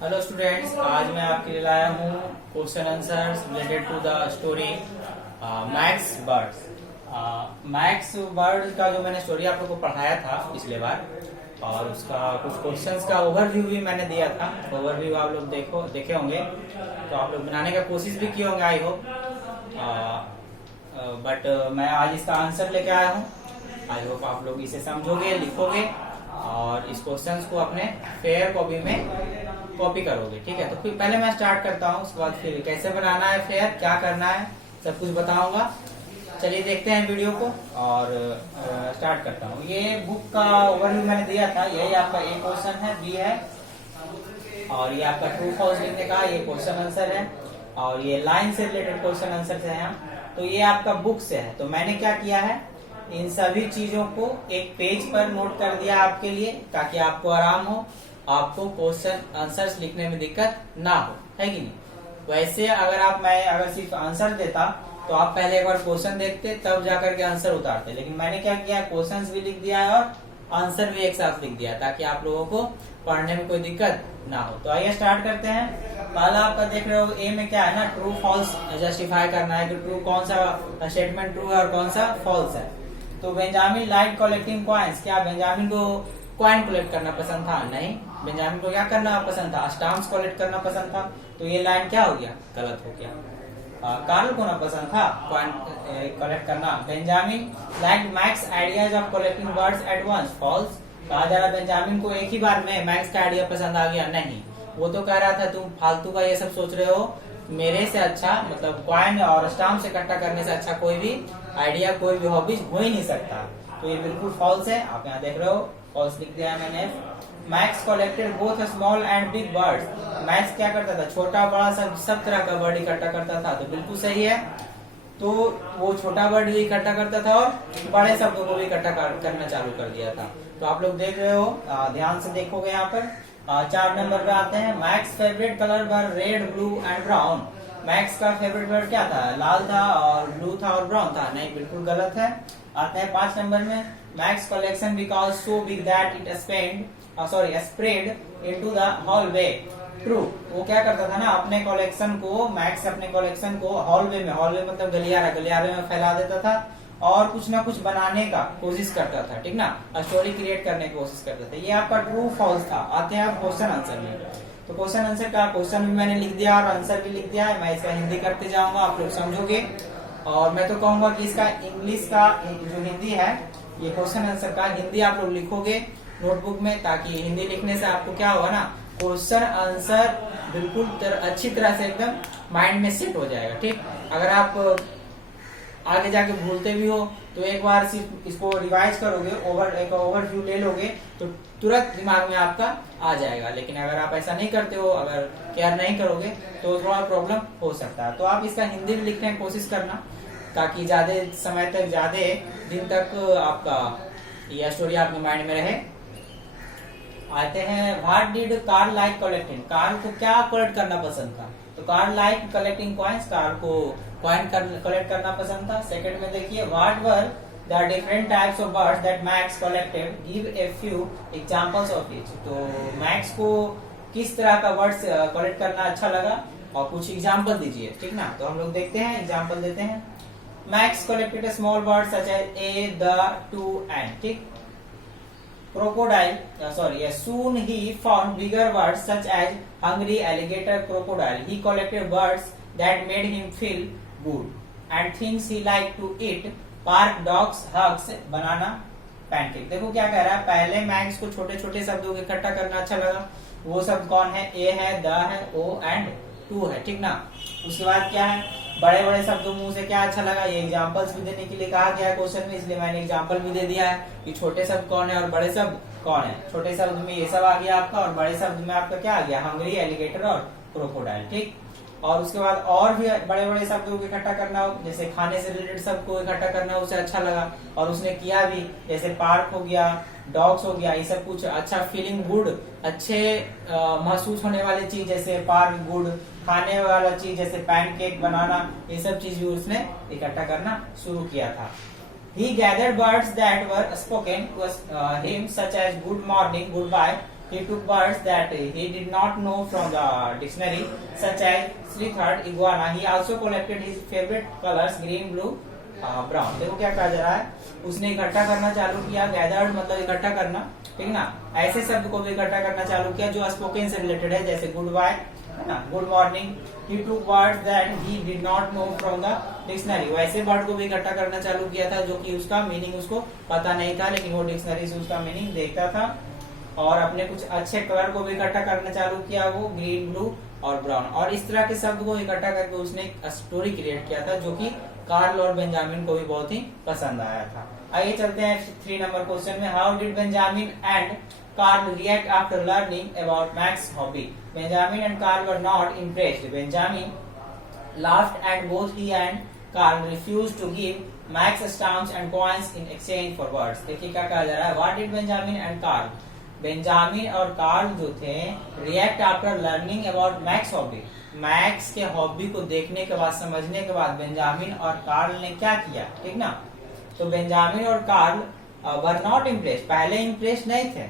Hello students, आज मैं आपके लिए लाया हूँ question answers related to the story Max birds. Max bird का जो मैंने स्टोरी आप लोगों को पढ़ाया था पिछले बार, और उसका कुछ क्वेश्चंस का ओवरव्यू भी मैंने दिया था। ओवरव्यू आप लोग देखे होंगे, तो आप लोग बनाने का कोशिश भी किए होंगे आई होप। बट मैं आज इसका आंसर लेके आया हूँ। आई होप आप लोग इसे समझोगे, लिखोगे और इस क्वेश्चंस को अपने फेयर कॉपी में कॉपी करोगे। ठीक है, तो फिर पहले मैं स्टार्ट करता हूँ, उसके बाद फिर कैसे बनाना है फेयर, क्या करना है, सब कुछ बताऊंगा। चलिए देखते हैं वीडियो को और स्टार्ट करता हूँ। ये बुक का ओवरव्यू मैंने दिया था। यही आपका ए क्वेश्चन है, बी है, और ये आपका ट्रू फॉल्स लिखने का ये क्वेश्चन आंसर है, और ये लाइन से रिलेटेड क्वेश्चन आंसर है यहाँ। तो ये आपका बुक से है। तो मैंने क्या किया है, इन सभी चीजों को एक पेज पर नोट कर दिया आपके लिए, ताकि आपको आराम हो, आपको क्वेश्चन आंसर्स लिखने में दिक्कत ना हो, है कि नहीं। वैसे अगर सिर्फ आंसर देता तो आप पहले एक बार क्वेश्चन देखते, तब जाकर के आंसर उतारते। लेकिन मैंने क्या किया, क्वेश्चंस भी लिख दिया है और आंसर भी एक साथ लिख दिया, ताकि आप लोगों को पढ़ने में कोई दिक्कत ना हो। तो आइए स्टार्ट करते हैं। पहला आपका देख रहे हो, ए में क्या है ना, ट्रू फॉल्स जस्टिफाई करना है कि ट्रू कौन सा स्टेटमेंट ट्रू है और कौन सा फॉल्स है। तो बेंजामिन लाइक कलेक्टिंग कॉइन्स, क्या बेंजामिन को कॉइन कलेक्ट करना पसंद था? नहीं, बेंजामिन को क्या करना पसंद था? स्टाम्प्स कलेक्ट करना पसंद था। तो ये लाइन क्या हो गया, गलत हो गया। कार्ल को ना पसंद था कॉइन कलेक्ट करना। Benjamin like Max ideas of collecting birds at once, falls. कहा जा रहा बेंजामिन को एक ही बार में मैक्स का आइडिया पसंद आ गया। नहीं, वो तो कह रहा था तुम फालतू का ये सब सोच रहे हो, मेरे से अच्छा, मतलब कॉइन और स्टाम्प से इकट्ठा करने से अच्छा कोई भी आइडिया, कोई भी हॉबीज हो ही नहीं सकता। तो ये बिल्कुल फॉल्स है। आप यहाँ देख रहे हो, फॉल्स लिख दिया मैंने। Max collected both small and big birds. Max क्या करता था, छोटा बड़ा सब तरह का बर्ड इकट्ठा करता था। तो बिल्कुल सही है। तो वो छोटा बर्ड भी इकट्ठा करता था और बड़े शब्दों को भी इकट्ठा करना चालू कर दिया था। तो आप लोग देख रहे हो, ध्यान से देखोगे यहाँ पर। 4 नंबर पे आते हैं। Max favourite colour were red, blue and brown. Max का फेवरेट कलर क्या था, लाल था और ब्लू था और ब्राउन था। नहीं, बिल्कुल गलत है। आते हैं 5 नंबर में। Max collection because so big that it spread into the hallway, true. वो क्या करता था ना, अपने कलेक्शन को हॉलवे मतलब गलियारे में फैला देता था और कुछ ना कुछ बनाने का कोशिश करता था। ठीक ना, स्टोरी क्रिएट करने की कोशिश करता था। ये आपका ट्रू फॉल्स था। आते हैं आप क्वेश्चन आंसर में। तो क्वेश्चन आंसर का क्वेश्चन भी मैंने लिख दिया और आंसर भी लिख दिया है। मैं इसका हिंदी करते जाऊंगा, आप लोग समझोगे। और मैं तो कहूंगा कि इसका इंग्लिश का जो हिंदी है, ये क्वेश्चन आंसर का हिंदी आप लोग लिखोगे नोटबुक में, ताकि हिंदी लिखने से आपको क्या होगा ना, क्वेश्चन आंसर बिल्कुल अच्छी तरह से एकदम माइंड में सेट हो जाएगा। ठीक, अगर आप आगे जाके भूलते भी हो तो एक बार सिर्फ इसको रिवाइज करोगे, एक ओवरव्यू ले लोगे, तो तुरंत दिमाग में आपका आ जाएगा। लेकिन अगर आप ऐसा नहीं करते हो, अगर केयर नहीं करोगे, तो थोड़ा प्रॉब्लम हो सकता है। तो आप इसका हिंदी में लिखने की कोशिश करना, ताकि ज्यादा समय तक, ज्यादा दिन तक आपका यह स्टोरी आपके माइंड में रहे। आते हैं, what did Karl like collecting. Karl को क्या कलेक्ट करना पसंद था? तो Karl like collecting coins, Karl को कॉइन कलेक्ट करना पसंद था। सेकंड में देखिए, what were the different types of birds that Max collected, give a few examples of each. तो मैक्स को किस तरह का बर्ड्स कलेक्ट करना अच्छा लगा और कुछ एग्जांपल दीजिए। ठीक ना, तो हम लोग देखते हैं, एग्जांपल देते हैं। Max collected a small bird such as a, the, to and. ठीक, soon he found bigger birds such as hungry alligator, crocodile. He collected birds that made him feel good and things he liked to eat: park, dogs, hugs, banana, pancake. देखो क्या कह रहा है, पहले max को छोटे छोटे शब्दों को इकट्ठा करना अच्छा लगा। वो शब्द कौन है, ए है, द है, ओ एंड टू है। ठीक ना, उसके बाद क्या है, बड़े बड़े शब्दों मुंह से क्या अच्छा लगा। ये एग्जांपल्स भी देने के लिए कहा गया है क्वेश्चन में, इसलिए मैंने एग्जांपल भी दे दिया है कि छोटे शब्द कौन है और बड़े शब्द कौन है। छोटे शब्द में ये सब आ गया आपका, और बड़े शब्द में आपका क्या आ गया, हंगरी, एलिगेटर और क्रोकोडाइल। ठीक, और उसके बाद और भी बड़े बड़े शब्दों को इकट्ठा करना हो, जैसे खाने से रिलेटेड शब्द को इकट्ठा करना हो, उसे अच्छा लगा और उसने किया भी। जैसे पार्क हो गया, डॉग्स हो गया, ये सब कुछ अच्छा, फीलिंग गुड, अच्छे महसूस होने वाली चीज, जैसे पार्क गुड, खाने वाला चीज जैसे पैनकेक, बनाना, ये सब चीज उसने इकट्ठा करना शुरू किया था। He gathered words that were spoken to him such as good morning, goodbye, he took words that he did not know from the dictionary, such as Shrithard, iguana. He also collected his favorite colors, green, blue, brown. देखो क्या कहा जा रहा है, उसने इकट्ठा करना चालू किया, गैदर्ड मतलब इकट्ठा करना, ठीक ना। ऐसे शब्द को भी इकट्ठा करना चालू किया जो स्पोकन से रिलेटेड है, जैसे गुड बाय, है ना, good morning. He took words that he did not know from the dictionary. वैसे वर्ड को भी इकट्ठा करना चालू किया था जो कि उसका मीनिंग उसको पता नहीं था, लेकिन वो डिक्शनरी से उसका मीनिंग देखता था। और अपने कुछ अच्छे कलर को भी इकट्ठा करना चालू किया, वो ग्रीन, ब्लू और ब्राउन। और इस तरह के शब्द को इकट्ठा करके उसने एक स्टोरी क्रिएट किया था जो कि कार्ल और बेंजामिन को भी बहुत ही पसंद आया था। आइए चलते हैं 3 नंबर क्वेश्चन में। How did Benjamin and Carl react after learning about Max's hobby? Benjamin and Carl were not impressed. Benjamin laughed and both he and Carl refused to give Max stamps and coins in exchange for words. देखिए क्या कहा जा रहा है, What did Benjamin and Carl? Benjamin और Karl जो थे react after learning about max hobby, max के हॉबी को देखने के बाद, समझने के बाद बेंजामिन और कार्ल ने क्या किया, ठीक ना। तो बेंजामिन और कार्ल वर नॉट इम्प्रेस, पहले इम्प्रेस नहीं थे,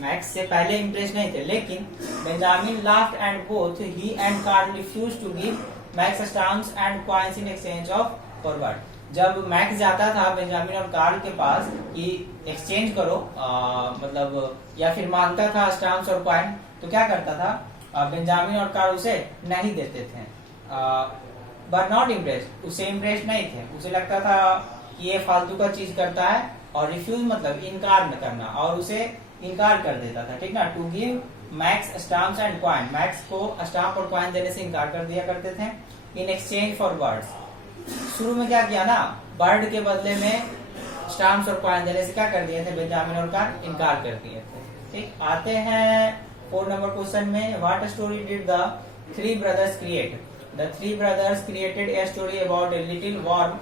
मैक्स से पहले इम्प्रेस नहीं थे, लेकिन Benjamin laughed and both he and Karl refuse to give Max stamps and coins in exchange of forward. जब मैक्स जाता था बेंजामिन और कार्ल के पास कि एक्सचेंज करो, मतलब या फिर मांगता था स्टाम्प्स और कॉइन, तो क्या करता था, बेंजामिन और कार्ल उसे नहीं देते थे। बट नॉट इम्प्रेस, उसे इम्प्रेस नहीं थे, उसे लगता था कि ये फालतू का चीज करता है। और रिफ्यूज मतलब इनकार न करना, और उसे इनकार कर देता था, ठीक ना। To give Max stamps and coin, Max को स्टाम्प और कॉइन देने से इनकार कर दिया करते थे। इन एक्सचेंज फॉर वर्ड्स, शुरू में क्या किया ना, बर्ड के बदले में स्टाम्प्स और कॉइन देने से क्या कर दिए थे, बेंजामिन और कार्ल इनकार कर दिए थे। ठीक, आते हैं 4 नंबर क्वेश्चन में। What story did the 3 brothers create? The 3 brothers created a story about a little worm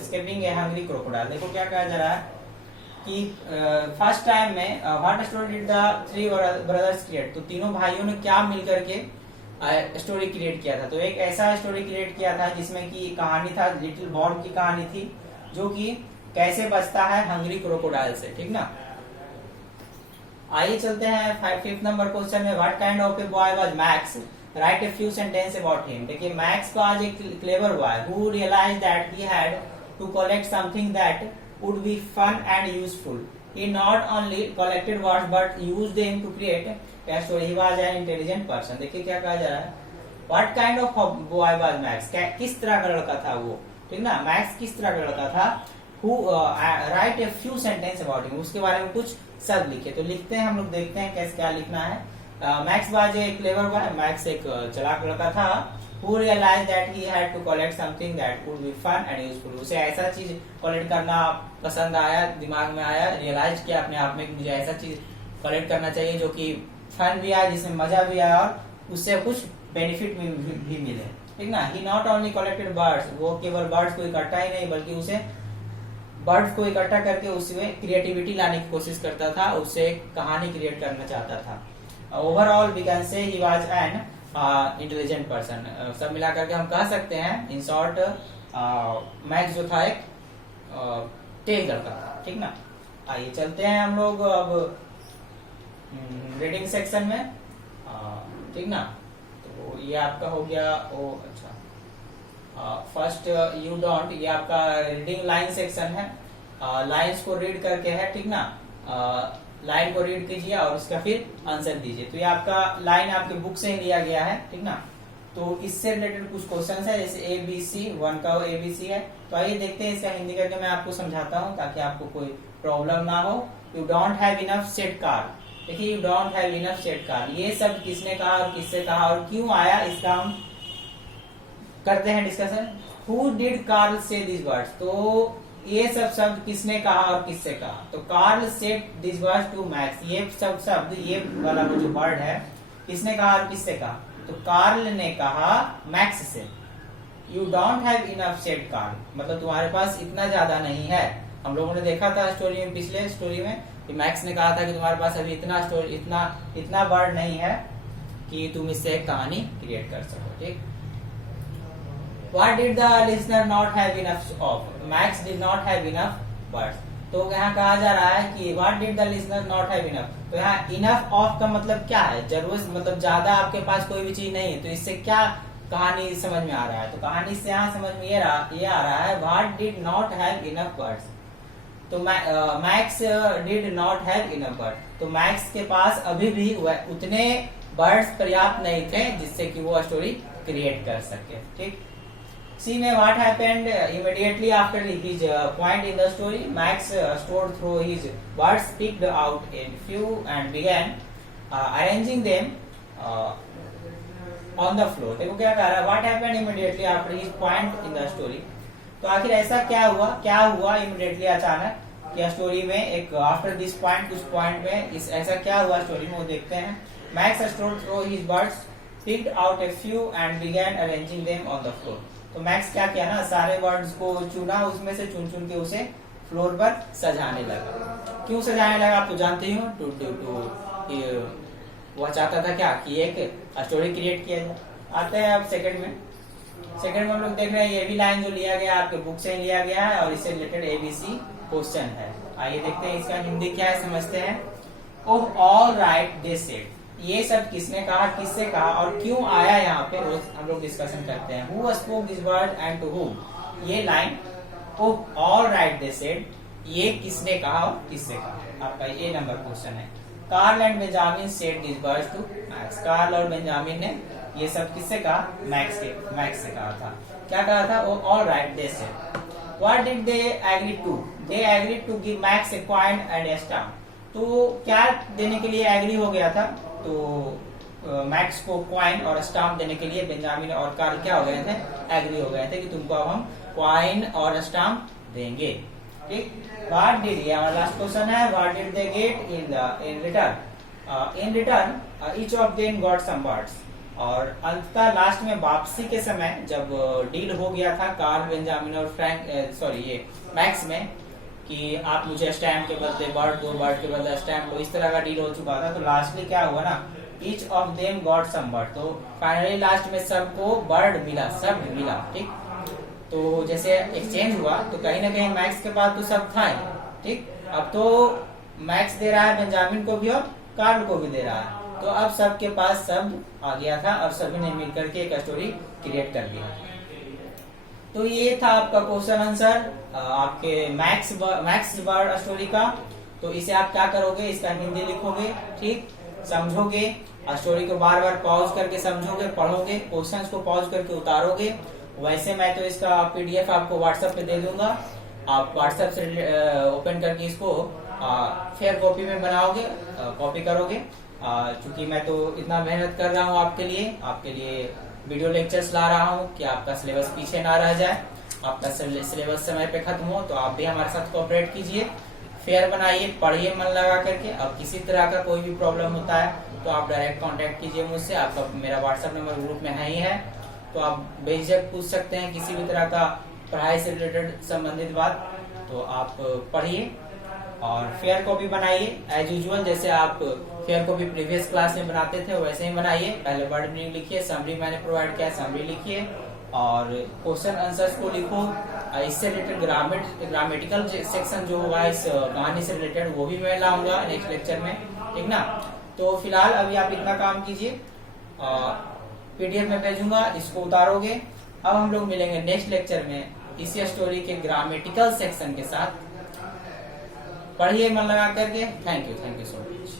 escaping a hungry crocodile. देखो क्या कहा जा रहा है कि फर्स्ट टाइम में what story did the 3 brothers create, तो तीनों भाइयों ने क्या मिलकर के स्टोरी क्रिएट किया था। तो एक ऐसा स्टोरी क्रिएट किया था जिसमें कि कहानी था, लिटिल वॉर्म की कहानी थी, जो कि कैसे बचता है हंग्री क्रोकोडाइल से, ठीक ना। आइए चलते हैं 5th नंबर क्वेश्चन में। What kind of a boy was Max? Write a few sentence about him. देखिए मैक्स को आज एक clever boy who realise that he had to collect something that would be fun and useful. He not only collected words but used them to create a story. He was an intelligent person. देखिए क्या कहा जा रहा है, What kind of boy was Max? किस तरह का लड़का था वो, ठीक ना। मैक्स किस तरह का लड़का था, Who write a few sentence about him, उसके बारे में कुछ शब्द लिखे। तो लिखते हैं हम लोग, देखते हैं कैसे क्या लिखना है। Max was a clever boy, max एक चालाक लड़का था। Who realized that he had to collect something that would be fun and useful. उसे ऐसा चीज कलेक्ट करना पसंद आया, दिमाग में आया, रियलाइज किया अपने आप में कि मुझे ऐसा चीज कलेक्ट करना चाहिए जो कि फन भी आया, जिसमें मजा भी आया और उससे कुछ बेनिफिट भी मिले, ठीक ना। He not only collected birds, वो केवल बर्ड्स को इकट्ठा ही नहीं बल्कि उसे बर्ड्स को इकट्ठा करके उसमें क्रिएटिविटी लाने की कोशिश करता था, उससे कहानी क्रिएट करना चाहता था। Overall we can say he was an intelligent person. सब मिला करके हम कह सकते हैं इन शॉर्ट मैक्स जो था एक तेज लड़का था, ठीक ना। आइए चलते हैं हम लोग अब रीडिंग सेक्शन में, ठीक ना। तो ये आपका हो गया, ओ अच्छा, फर्स्ट यू डोंट, ये आपका रीडिंग लाइन सेक्शन है। लाइंस को रीड करके है, ठीक ना। लाइन को रीड कीजिए और उसका फिर आंसर दीजिए। तो ये आपका लाइन आपके बुक से ही लिया गया है, ठीक ना। तो इससे रिलेटेड कुछ क्वेश्चंस है, जैसे ABC 1 का ABC है। तो आइए देखते हैं इसका हिंदी करके मैं आपको समझाता हूँ ताकि आपको कोई प्रॉब्लम ना हो। You don't have enough set car, देखिए you don't have enough set car, ये सब किसने कहा और किससे कहा और क्यों आया, इसका हम करते हैं डिस्कशन। हु डिड कार्ल से दिस वर्ड्स, तो ये सब शब्द किसने कहा और किससे कहा। तो Karl said this words to Max, ये सब शब्द, ये वाला जो वर्ड है, किसने कहा और किससे कहा। तो कार्ल ने कहा मैक्स से। You don't have enough said Karl, मतलब तुम्हारे पास इतना ज्यादा नहीं है। हम लोगों ने देखा था स्टोरी में, पिछले स्टोरी में, कि मैक्स ने कहा था कि तुम्हारे पास अभी इतना वर्ड नहीं है कि तुम इससे एक कहानी क्रिएट कर सको, ठीक। What did the listener not have enough of? Max did not have enough words. तो यहाँ कहा जा रहा है कि What did the listener not have enough? तो यहाँ इनफ ऑफ का मतलब क्या है, जरूरत मतलब ज्यादा आपके पास कोई भी चीज नहीं है, तो इससे क्या कहानी समझ में आ रहा है, तो कहानी से यहाँ समझ में ये आ रहा है what did not have enough birds. तो Max did not have enough bird, तो मैक्स के पास अभी भी उतने बर्ड्स पर्याप्त नहीं थे जिससे कि वो स्टोरी क्रिएट कर सके। ठीक, सी में what happened immediately after his point in the story, max stored through his birds, picked out in few and began arranging them on the floor. देखो क्या कह रहा है, what happened immediately after his point in the story. तो आखिर ऐसा क्या हुआ इमीडिएटली अचानक क्या स्टोरी में एक आफ्टर दिस पॉइंट, उस पॉइंट में इस ऐसा क्या हुआ स्टोरी में वो देखते हैं। Max stored through his birds, picked out a few and began arranging them on the floor. तो मैक्स क्या किया ना, सारे बर्ड्स को चुना, उसमें से चुन के उसे फ्लोर पर सजाने लगा। क्यों सजाने लगा आप तो जानते ही हो, टू वह चाहता था क्या कि एक स्टोरी क्रिएट किया जाए। आते हैं अब सेकंड में हम लोग देख रहे हैं ये भी लाइन जो लिया गया आपके बुक से लिया गया है और इससे रिलेटेड एबीसी क्वेश्चन है। आइए देखते हैं इसका हिंदी क्या है, समझते हैं। ओह ऑल राइट दे सेड, ये सब किसने कहा, किससे कहा और क्यों आया यहाँ पे, रोज हम लोग डिस्कशन करते हैं। Who spoke this word and to whom, ये line oh all right they said, ये किसने कहा और किससे कहा, आपका ये नंबर क्वेश्चन है। Carl and Benjamin said this words to Max, Carl और बेंजामिन ने ये सब किससे कहा, मैक्स से कहा था। क्या कहा था, वो all right they said. What did they agree to, they agree to give Max a coin and a stamp. तो क्या देने के लिए एग्री हो गया था, तो मैक्स को कॉइन और स्टाम्प देने के लिए बेंजामिन और कार्ल क्या हो गए थे, एग्री हो गए थे कि तुमको अब हम कॉइन और स्टाम्प देंगे। ठीक, व्हाट डिड, ये हमारा लास्ट क्वेश्चन है, what did they get in return each of them got some birds. और अंततः लास्ट में वापसी के समय जब डील हो गया था कार्ल, बेंजामिन और मैक्स में कि आप मुझे स्टैम्प के बदले बर्ड दो, बर्ड के बदले स्टैम्प दो, इस तरह का डील हो चुका था। तो लास्टली क्या हुआ ना, each of them got some bird, तो फाइनली लास्ट में सबको बर्ड मिला, सब मिला। ठीक, तो जैसे एक्सचेंज हुआ तो कहीं ना कहीं मैक्स के पास तो सब था। ठीक, अब तो मैक्स दे रहा है बेंजामिन को भी और कार्ल को भी दे रहा है, तो अब सबके पास सब आ गया था और सभी ने मिलकर के एक स्टोरी क्रिएट कर दिया। तो ये था आपका क्वेश्चन आंसर आपके मैक्स बर्ड स्टोरी का। तो इसे आप क्या करोगे, इसका हिंदी लिखोगे, ठीक, समझोगे, स्टोरी को बार बार पॉज करके समझोगे, पढ़ोगे, क्वेश्चंस को पॉज करके उतारोगे। वैसे मैं तो इसका पीडीएफ आपको व्हाट्सएप पे दे दूंगा, आप व्हाट्सएप से ओपन करके इसको फेयर कॉपी में बनाओगे, कॉपी करोगे। चूंकि मैं तो इतना मेहनत कर रहा हूँ आपके लिए वीडियो लेक्चर्स ला रहा हूँ कि आपका सिलेबस पीछे ना रह जाए, आपका सिलेबस समय पे खत्म हो, तो आप भी हमारे साथ कोऑपरेट कीजिए, फेयर बनाइए, पढ़िए मन लगा करके। अब किसी तरह का कोई भी प्रॉब्लम होता है तो आप डायरेक्ट कांटेक्ट कीजिए मुझसे, आपका मेरा व्हाट्सएप नंबर ग्रुप में है ही है, तो आप बेझिझक पूछ सकते हैं किसी भी तरह का पढ़ाई से रिलेटेड संबंधित बात। तो आप पढ़िए और फेयर कॉपी बनाइए एज यूजुअल, जैसे आप फेयर कॉपी प्रीवियस क्लास में बनाते थे वैसे ही बनाइए। पहले वर्ड मीनिंग लिखिए, समरी मैंने प्रोवाइड किया, समरी लिखिए और क्वेश्चन आंसर्स को लिखो। इससे रिलेटेड ग्रामेटिकल सेक्शन जो होगा इस कहानी से रिलेटेड वो भी मैं लाऊंगा नेक्स्ट लेक्चर में, ठीक ना। तो फिलहाल अभी आप इतना काम कीजिए, पीडीएफ में भेजूंगा, इसको उतारोगे। अब हम लोग मिलेंगे नेक्स्ट लेक्चर में इसी स्टोरी के ग्रामेटिकल सेक्शन के साथ। पढ़िए मन लगा करके। Thank you so much.